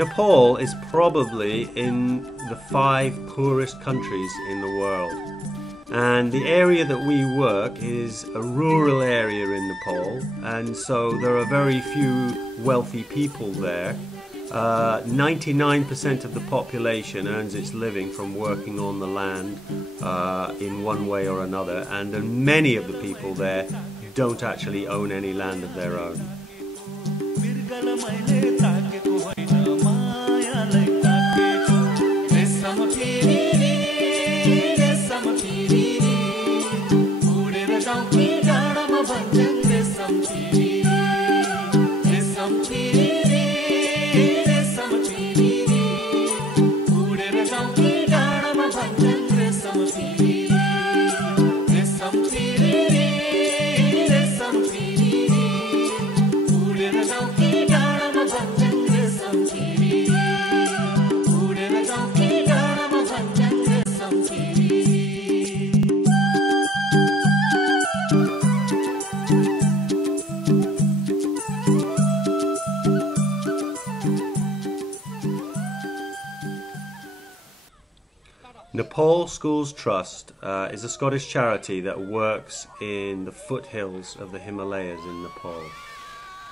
Nepal is probably in the 5 poorest countries in the world, and the area that we work is a rural area in Nepal, and so there are very few wealthy people there. 99% of the population earns its living from working on the land in one way or another, and many of the people there don't actually own any land of their own. Nepal Schools Trust is a Scottish charity that works in the foothills of the Himalayas in Nepal.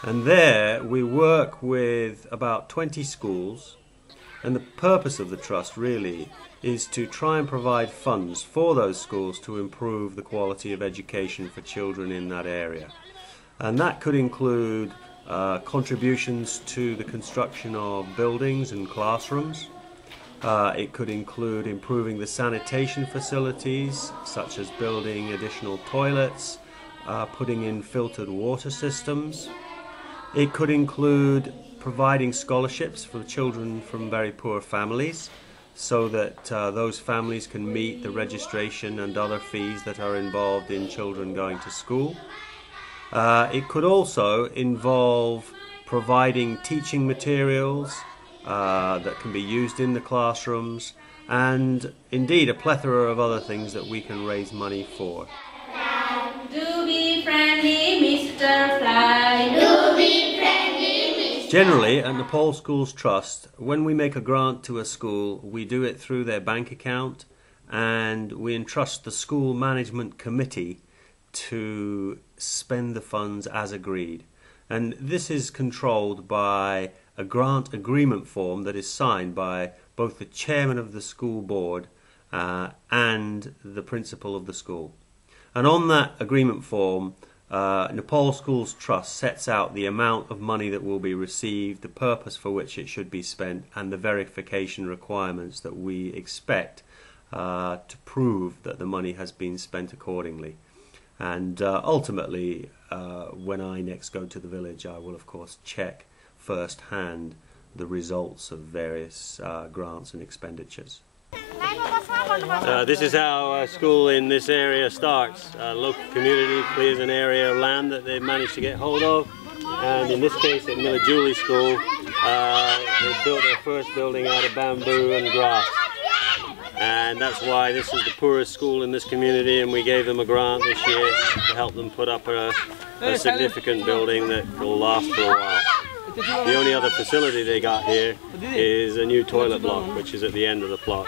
And there we work with about 20 schools, and the purpose of the trust really is to try and provide funds for those schools to improve the quality of education for children in that area. And that could include contributions to the construction of buildings and classrooms. It could include improving the sanitation facilities, such as building additional toilets, putting in filtered water systems. It could include providing scholarships for children from very poor families, so that those families can meet the registration and other fees that are involved in children going to school. It could also involve providing teaching materials that can be used in the classrooms, and indeed a plethora of other things that we can raise money for. Do be friendly, Mr. Fly. Do be friendly, Mr. Generally, at Nepal Schools Trust, when we make a grant to a school, we do it through their bank account, and we entrust the school management committee to spend the funds as agreed. And this is controlled by a grant agreement form that is signed by both the chairman of the school board and the principal of the school. And on that agreement form, Nepal Schools Trust sets out the amount of money that will be received, the purpose for which it should be spent, and the verification requirements that we expect to prove that the money has been spent accordingly. And ultimately, when I next go to the village, I will of course check first-hand the results of various grants and expenditures. This is how a school in this area starts. A local community clears an area of land that they've managed to get hold of, and in this case at Milajuli School, they built their first building out of bamboo and grass. And that's why this is the poorest school in this community, and we gave them a grant this year to help them put up a significant building that will last for a while. The only other facility they got here is a new toilet block, which is at the end of the plot.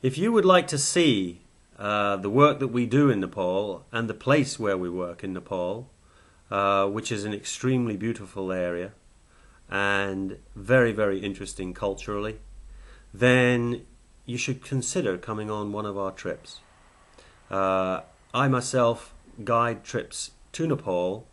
If you would like to see the work that we do in Nepal and the place where we work in Nepal, which is an extremely beautiful area and very, very interesting culturally, then you should consider coming on one of our trips. I myself guide trips to Nepal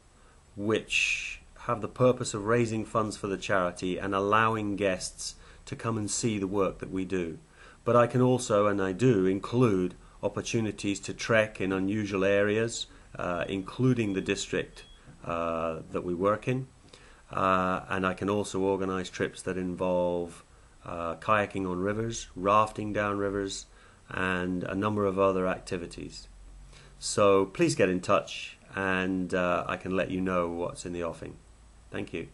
which have the purpose of raising funds for the charity and allowing guests to come and see the work that we do. But I can also, and I do, include opportunities to trek in unusual areas, including the district that we work in. And I can also organise trips that involve kayaking on rivers, rafting down rivers, and a number of other activities. So please get in touch, and I can let you know what's in the offing. Thank you.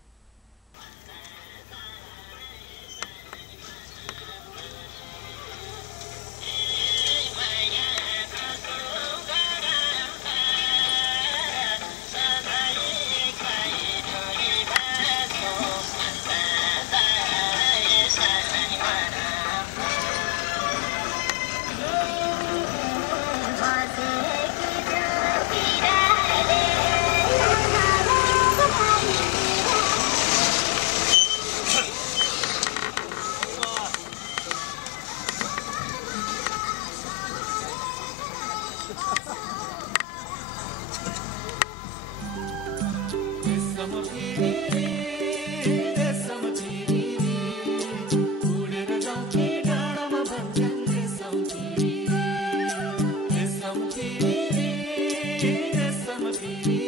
Some